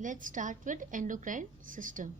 let's start with endocrine system.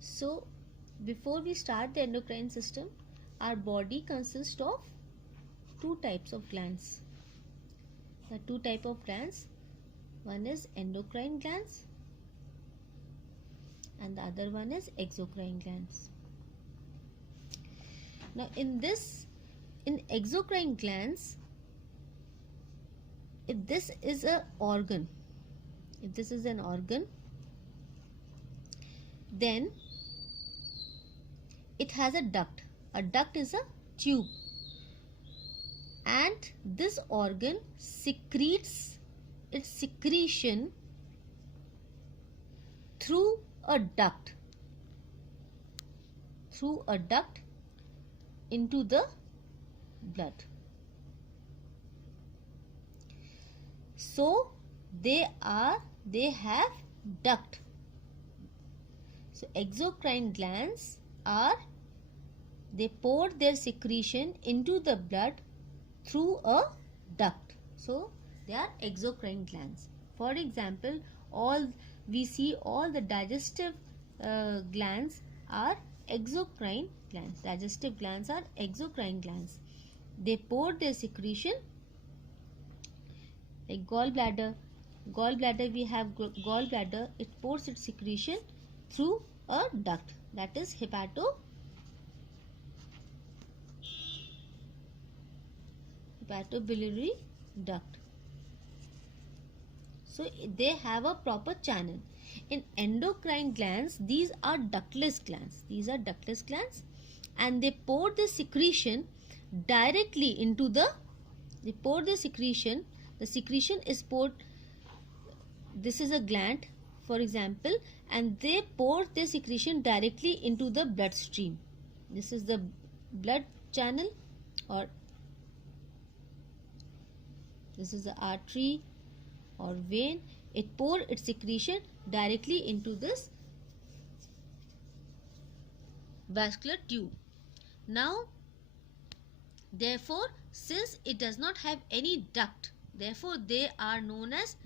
So before we start the endocrine system, our body consists of two types of glands. The two types of glands, one is endocrine glands and the other one is exocrine glands. Now in exocrine glands, if this is an organ, then it has a duct. A duct is a tube, and this organ secretes its secretion through a duct into the blood. So they have duct. So exocrine glands they pour their secretion into the blood through a duct. So they are exocrine glands. For example, all the digestive glands are exocrine glands. Digestive glands are exocrine glands. They pour their secretion, like gallbladder. We have gallbladder. It pours its secretion through a duct, that is hepatobiliary duct. So they have a proper channel. In endocrine glands, these are ductless glands. And they pour the secretion directly into the secretion is poured. This is a gland, for example, and they pour the secretion directly into the bloodstream. This is the blood channel, or this is the artery or vein. It pours its secretion directly into this vascular tube. Now, therefore, since it does not have any duct, therefore they are known as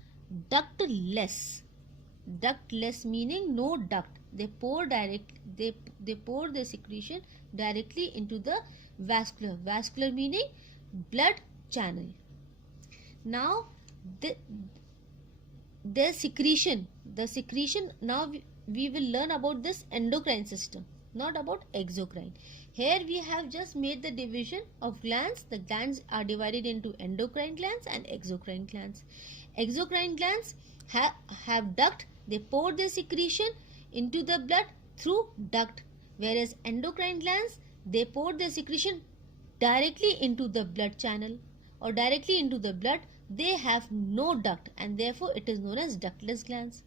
ductless. Ductless meaning no duct. They pour the secretion directly into the vascular. Vascular meaning blood channel. Now the secretion. Now we will learn about this endocrine system, not about exocrine. Here we have just made the division of glands. The glands are divided into endocrine glands and exocrine glands. Exocrine glands have duct. They pour their secretion into the blood through duct, whereas endocrine glands, they pour their secretion directly into the blood channel or directly into the blood. They have no duct, and therefore it is known as ductless glands.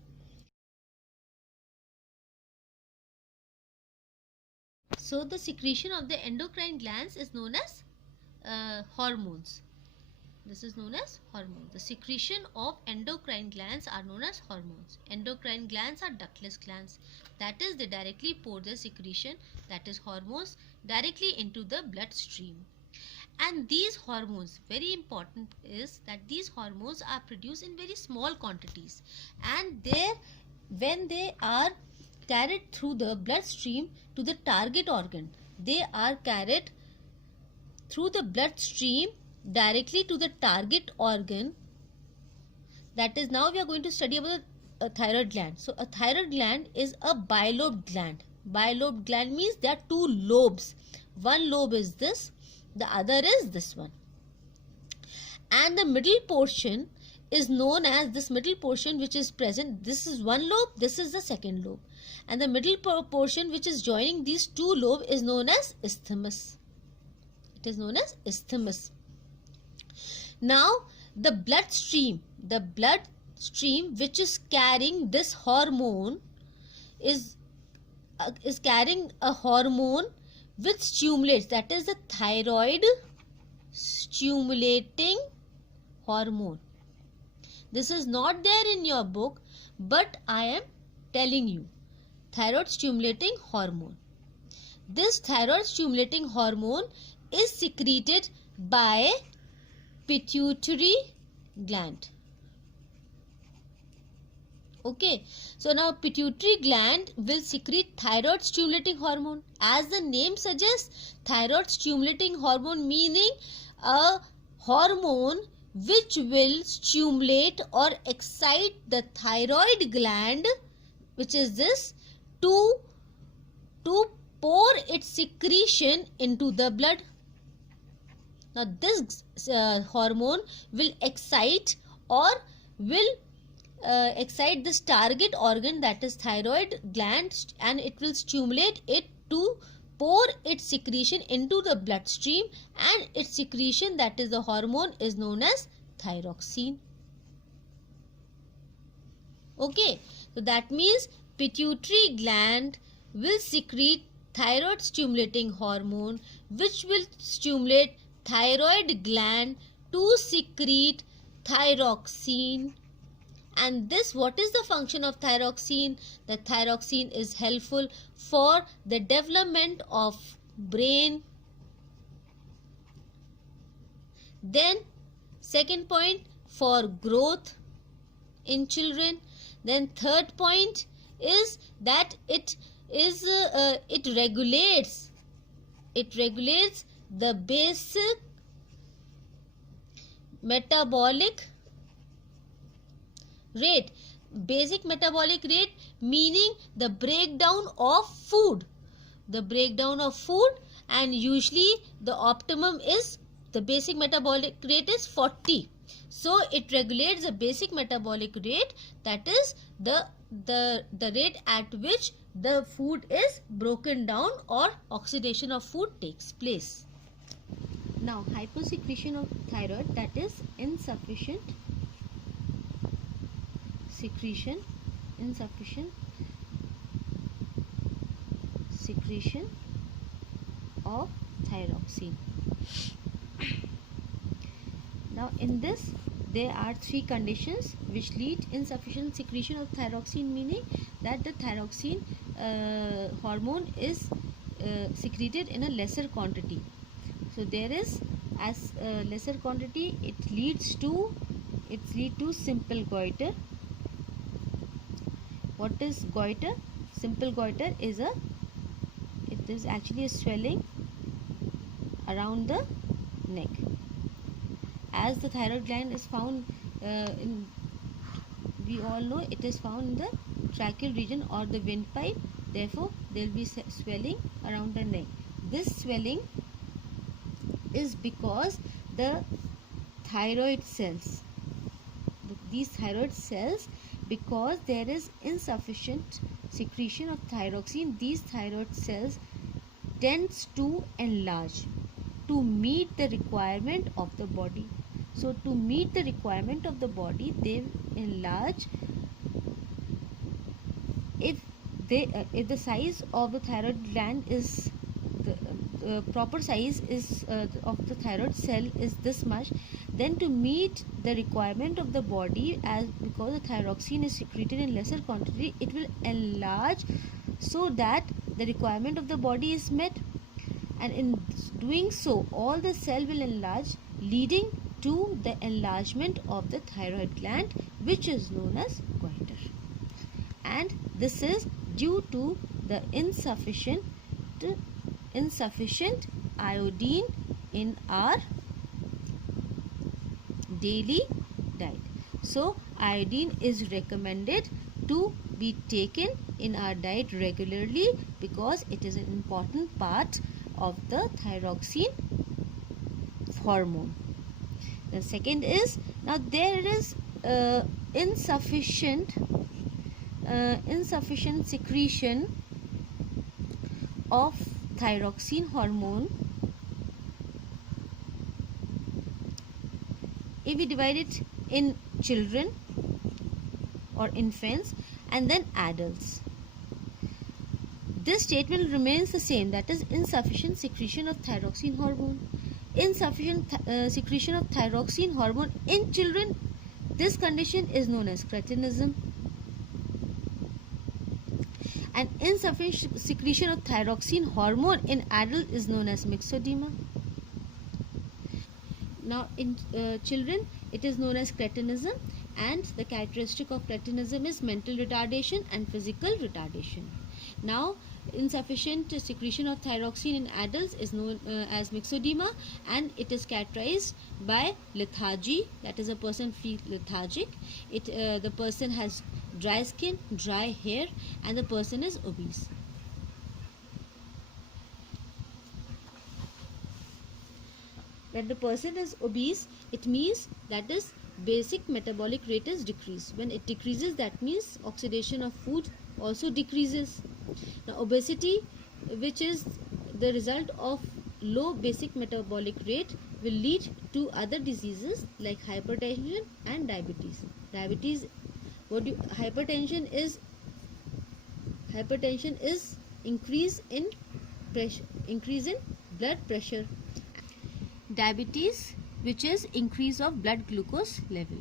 So the secretion of the endocrine glands is known as hormones. This is known as hormones. The secretion of endocrine glands are known as hormones. Endocrine glands are ductless glands. That is, they directly pour the secretion, that is hormones, directly into the bloodstream. And these hormones, very important is that these hormones are produced in very small quantities, and when they are carried through the bloodstream to the target organ, they are carried through the bloodstream directly to the target organ. That is, now we are going to study about a thyroid gland. So a thyroid gland is a bilobed gland. Bilobed gland means there are two lobes. One lobe is this, the other is this one, and the middle portion is known as, this middle portion which is present, this is one lobe, this is the second lobe, and the middle portion which is joining these two lobes is known as isthmus. It is known as isthmus. Now the bloodstream which is carrying this hormone is carrying a hormone which stimulates, that is the thyroid stimulating hormone. This is not there in your book, but I am telling you, thyroid stimulating hormone. This thyroid stimulating hormone is secreted by pituitary gland. Okay, so now pituitary gland will secrete thyroid stimulating hormone. As the name suggests, thyroid stimulating hormone meaning a hormone which will stimulate or excite the thyroid gland, which is this, to pour its secretion into the blood. Now this hormone will excite or will excite this target organ, that is thyroid gland, and it will stimulate it to pour its secretion into the bloodstream, and its secretion, that is the hormone, is known as thyroxine. Okay, so that means pituitary gland will secrete thyroid stimulating hormone which will stimulate thyroid gland to secrete thyroxine. And this, what is the function of thyroxine? The thyroxine is helpful for the development of brain. Then second point, for growth in children. Then third point is that it regulates the basic metabolic rate. Basic metabolic rate meaning the breakdown of food. And usually the optimum is, the basic metabolic rate is 40. So it regulates the basic metabolic rate, that is the rate at which the food is broken down or oxidation of food takes place. Now hyposecretion of thyroid, that is insufficient secretion of thyroxine. Now in this there are three conditions which lead insufficient secretion of thyroxine, meaning that the thyroxine hormone is secreted in a lesser quantity. So there is, as lesser quantity, it leads to simple goiter. What is goiter? Simple goiter is actually a swelling around the neck. As the thyroid gland is found we all know it is found in the tracheal region or the windpipe, therefore there will be swelling around the neck. This swelling is because the thyroid cells, because there is insufficient secretion of thyroxine, these thyroid cells tends to enlarge to meet the requirement of the body. So to meet the requirement of the body, they enlarge. If the size of the thyroid gland is the proper size is of the thyroid cell is this much, then to meet the requirement of the body, as because the thyroxine is secreted in lesser quantity, it will enlarge so that the requirement of the body is met, and in doing so all the cell will enlarge, leading to the enlargement of the thyroid gland, which is known as goiter. And this is due to the insufficient iodine in our daily diet. So iodine is recommended to be taken in our diet regularly because it is an important part of the thyroxine hormone. The second is, now there is insufficient secretion of thyroxine hormone. If we divide it in children or infants and then adults, this statement remains the same, that is insufficient secretion of thyroxine hormone. Insufficient secretion of thyroxine hormone in children, this condition is known as cretinism, and insufficient secretion of thyroxine hormone in adult is known as myxedema. Now in children it is known as cretinism, and the characteristic of cretinism is mental retardation and physical retardation. Now insufficient secretion of thyroxine in adults is known as myxedema, and it is characterized by lethargy, that is a person feels lethargic. The person has dry skin, dry hair, and the person is obese. When the person is obese, it means that is basic metabolic rate is decreased. When it decreases, that means oxidation of food also decreases. Now obesity, which is the result of low basic metabolic rate, will lead to other diseases like hypertension and diabetes. Hypertension is increase in blood pressure. Diabetes, which is increase of blood glucose level.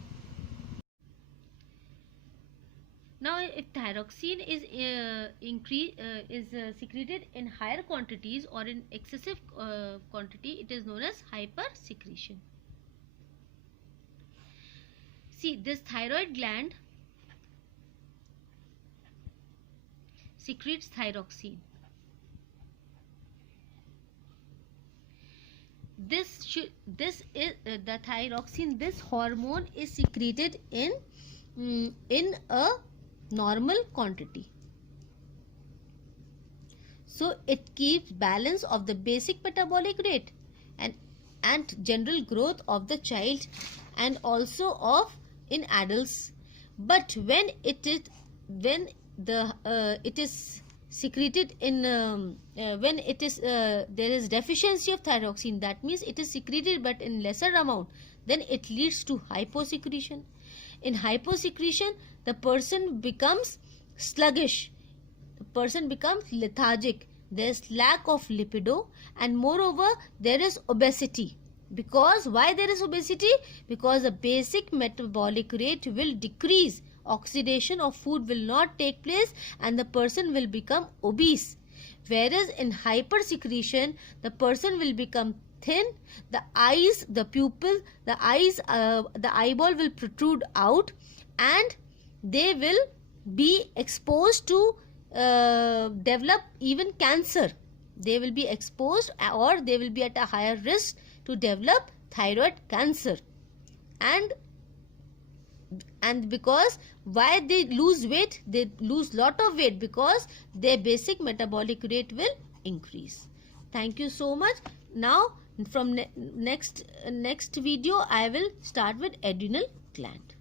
Now if thyroxine is secreted in higher quantities or in excessive quantity, it is known as hypersecretion. See, this thyroid gland secretes thyroxine. The thyroxine, this hormone is secreted in a normal quantity, so it keeps balance of the basic metabolic rate and general growth of the child and also of in adults. But when it is secreted in when there is deficiency of thyroxine, that means it is secreted but in lesser amount, then it leads to hyposecretion. In hyposecretion, the person becomes sluggish, the person becomes lethargic, there is lack of libido, and moreover there is obesity. Because why there is obesity? Because the basic metabolic rate will decrease, oxidation of food will not take place, and the person will become obese. Whereas in hypersecretion, the person will become thin, the eyes, the pupil, the eyeball will protrude out, and they will be exposed to develop even cancer. They will be exposed, or they will be at a higher risk to develop thyroid cancer. And because why they lose weight? They lose lot of weight because their basic metabolic rate will increase. Thank you so much. Now from next video I will start with adrenal gland.